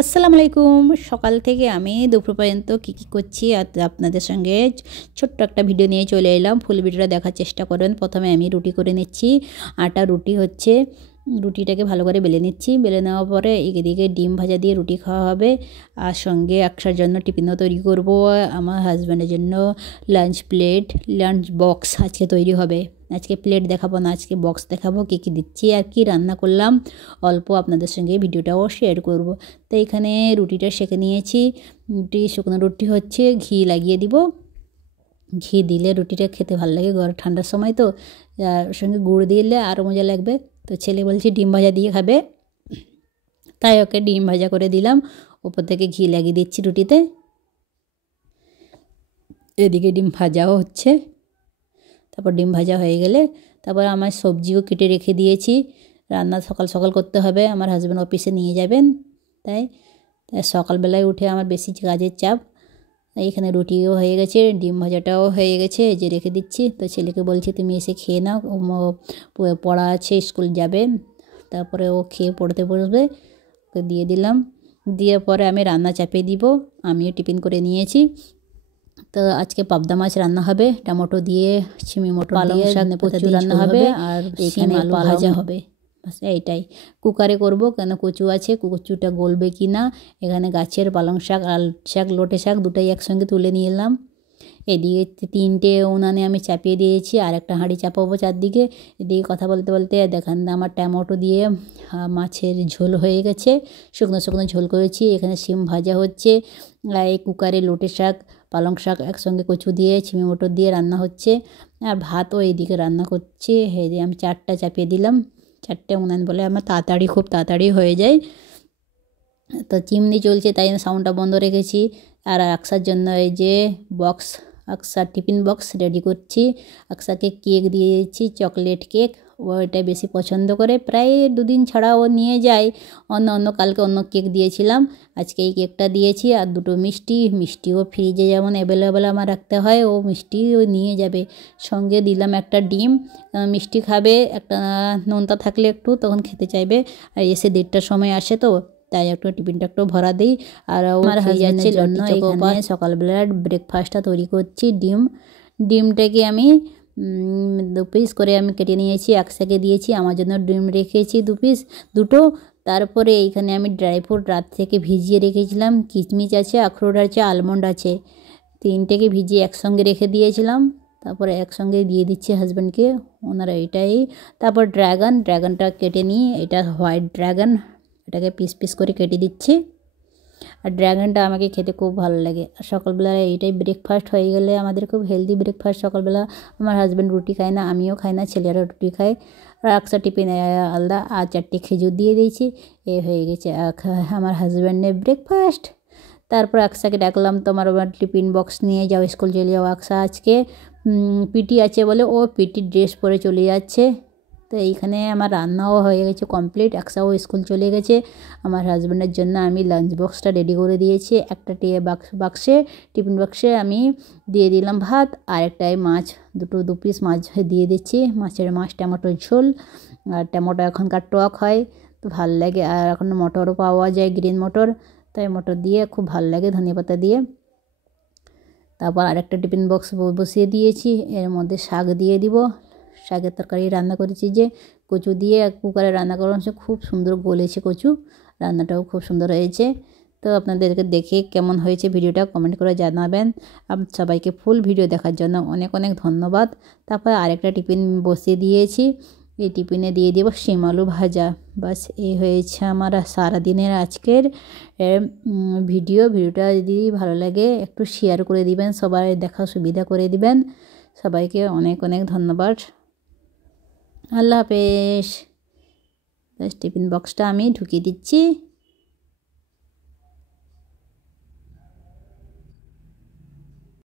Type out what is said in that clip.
আসসালামু আলাইকুম। সকাল থেকে আমি দুপুর পর্যন্ত কী কী করছি আর আপনাদের সঙ্গে ছোট্ট একটা ভিডিও নিয়ে চলে এলাম। ফুল ভিডিওটা দেখার চেষ্টা করবেন। প্রথমে আমি রুটি করে নিচ্ছি। আটা রুটি হচ্ছে, রুটিটাকে ভালো করে বেলে নিচ্ছি। বেলে নেওয়ার পরে এদিকে ডিম ভাজা দিয়ে রুটি খাওয়া হবে, আর সঙ্গে একসার জন্য টিফিনও তৈরি করব। আমার হাজব্যান্ডের জন্য লাঞ্চ প্লেট, লাঞ্চ বক্স আজকে তৈরি হবে। আজকে প্লেট দেখাবো না, আজকে বক্স দেখাবো কী কী দিচ্ছি আর কি রান্না করলাম। অল্প আপনাদের সঙ্গে ভিডিওটাও শেয়ার করব। তো এখানে রুটিটা সেঁকে নিয়েছি। শুকনো রুটি হচ্ছে, ঘি লাগিয়ে দিব। ঘি দিলে রুটিটা খেতে ভালো লাগে, ঠান্ডার সময় তো। ওর সঙ্গে গুড় দিলে আরও মজা লাগবে। তো ছেলে বলছে ডিম ভাজা দিয়ে খাবে, তাই ওকে ডিম ভাজা করে দিলাম। ওপর থেকে ঘি লাগিয়ে দিচ্ছি রুটিতে। এদিকে ডিম ভাজাও হচ্ছে। তারপর ডিম ভাজা হয়ে গেলে তারপর আমার সবজিও কেটে রেখে দিয়েছি। রান্না সকাল সকাল করতে হবে, আমার হাজব্যান্ড অফিসে নিয়ে যাবেন। তাই সকালবেলায় উঠে আমার বেশি কাজের চাপ। এইখানে রুটিও হয়ে গেছে, ডিম ভাজাটাও হয়ে গেছে, যে রেখে দিচ্ছি। তো ছেলেকে বলছি তুমি এসে খেয়ে নাও, পড়া আছে, স্কুল যাবে। তারপরে ও খেয়ে পড়তে বসবে, ওকে দিয়ে দিলাম। দিয়ে পরে আমি রান্না চাপিয়ে দিব। আমিও টিফিন করে নিয়েছি। তো আজকে পাবদা মাছ রান্না হবে, টমেটো দিয়ে, ছিমি মটর দিয়ে, কচু রান্না হবে, আর এখানে আলু ভাজা হবে। বাস এইটাই। কুকারে করব, কেন কচু আছে, কচুটা গলবে কি না। এখানে গাছের পালং শাক, লাল শাক, লোটে শাক দুটাই একসঙ্গে তুলে নিয়ে এলাম। এদিকে 3টে উনানে আমি চাপিয়ে দিয়েছি, আর একটা হাঁড়ি চাপাবো চারদিকে। এদিকে কথা বলতে বলতে দেখেন আমার টমেটো দিয়ে মাছের ঝোল হয়ে গেছে, শুকনো শুকনো ঝোল করেছি। এখানে শিম ভাজা হচ্ছে। এই কুকারে লোটে শাক, পালং শাক একসঙ্গে কচু দিয়ে, ছিমি মটর দিয়ে রান্না হচ্ছে। আর ভাতও এইদিকে রান্না করছি। আমি 4টা চাপিয়ে দিলাম। 4টে উনান বলে আমার তাড়াতাড়ি, খুব তাড়াতাড়ি হয়ে যায়। তো চিমনি চলছে, তাই সাউন্ডটা বন্ধ রেখেছি। আর আকসার জন্য এই যে বক্স, আকসার টিফিন বক্স রেডি করছি। আকসাকে কেক দিয়ে দিচ্ছি, চকলেট কেক। ও এটা বেশি পছন্দ করে, প্রায় 2 দিন ছাড়া ও নিয়ে যায়। কালকে অন্য কেক দিয়েছিলাম, আজকে এই কেকটা দিয়েছি। আর 2টো মিষ্টিও ফ্রিজে যেমন অ্যাভেলেবেল আমার রাখতে হয়, ও মিষ্টিও নিয়ে যাবে। সঙ্গে দিলাম একটা ডিম, মিষ্টি খাবে, একটা নোনতা থাকলে একটু তখন খেতে চাইবে। আর এসে 1:30টার সময় আসে, তো তাই একটু টিফিনটা একটু ভরা দিই। আর আমার হাজব্যান্ডের জন্য এখানে সকালবেলার ব্রেকফাস্টটা তৈরি করছি। ডিমটাকে আমি 2 পিস করে আমি কেটে নিয়েছি, একসাথে দিয়েছি। আমার জন্য ডিম রেখেছি 2 পিস, 2টো। তারপরে এইখানে আমি ড্রাই ফ্রুট রাত থেকে ভিজিয়ে রেখেছিলাম। কিশমিশ আছে, আখরোট আছে, আলমন্ড আছে, 3টেকে ভিজিয়ে একসঙ্গে রেখে দিয়েছিলাম। তারপরে একসঙ্গে দিয়ে দিচ্ছি হাজব্যান্ডকে, ওনারা এটাই। তারপর ড্রাগনটা কেটে নিই, এটা হোয়াইট ড্রাগন, এটাকে পিস পিস করে কেটে দিচ্ছি। আর ড্রাগনটা আমাকে খেতে খুব ভালো লাগে। আর সকালবেলা এইটাই ব্রেকফাস্ট হয়ে গেলে আমাদের খুব হেলদি ব্রেকফাস্ট সকালবেলা। আমার হাজব্যান্ড রুটি খায় না, আমিও খাই না, ছেলেরা রুটি খায়। আর একটা টিফিন আলাদা, আর 4টে খেজুর দিয়ে দিয়েছি। এ হয়ে গেছে আমার হাজব্যান্ডের ব্রেকফাস্ট। তারপর আকসাকে ডাকলাম, তোমার টিফিন বক্স নিয়ে যাও, স্কুল চলে যাও। আকসা আজকে পিটি আছে বলে ও পিটির ড্রেস পরে চলে যাচ্ছে। তো এইখানে আমার রান্নাও হয়ে গেছে কমপ্লিট, আকসাও স্কুল চলে গেছে। আমার হাজব্যান্ডের জন্য আমি লাঞ্চ বক্সটা রেডি করে দিয়েছি। একটা বাক্সে, টিফিন বাক্সে আমি দিয়ে দিলাম ভাত, আর একটাই মাছ, 2 পিস মাছ দিয়ে দিচ্ছি। মাছ টমেটোর ঝোল। আর টমেটো এখনকার টক হয়, তো ভাল লাগে। আর এখন মটরও পাওয়া যায়, গ্রিন মটর, তাই মটর দিয়ে খুব ভাল লাগে, ধনেপাতা দিয়ে। তারপর আরেকটা টিফিন বক্স বসিয়ে দিয়েছি, এর মধ্যে শাক দিয়ে দিব। শাকের তরকারি রান্না করেছি, যে কচু দিয়ে কুকারে রান্না করা হচ্ছে, খুব সুন্দর গলেছে কচু, রান্নাটাও খুব সুন্দর হয়েছে। তো আপনাদেরকে দেখে কেমন হয়েছে ভিডিওটা কমেন্ট করে জানাবেন। সবাইকে ফুল ভিডিও দেখার জন্য অনেক অনেক ধন্যবাদ। তারপর আরেকটা টিফিন বসিয়ে দিয়েছি, এই টিফিনে দিয়ে দেবো শিম আলু ভাজা। বাস এই হয়েছে আমার সারাদিনের আজকের ভিডিওটা যদি ভালো লাগে একটু শেয়ার করে দিবেন, সবাই দেখা সুবিধা করে দিবেন। সবাইকে অনেক অনেক ধন্যবাদ। আল্লাহ হাফেজ। টিফিন বক্সটা আমি ঢুকিয়ে দিচ্ছি।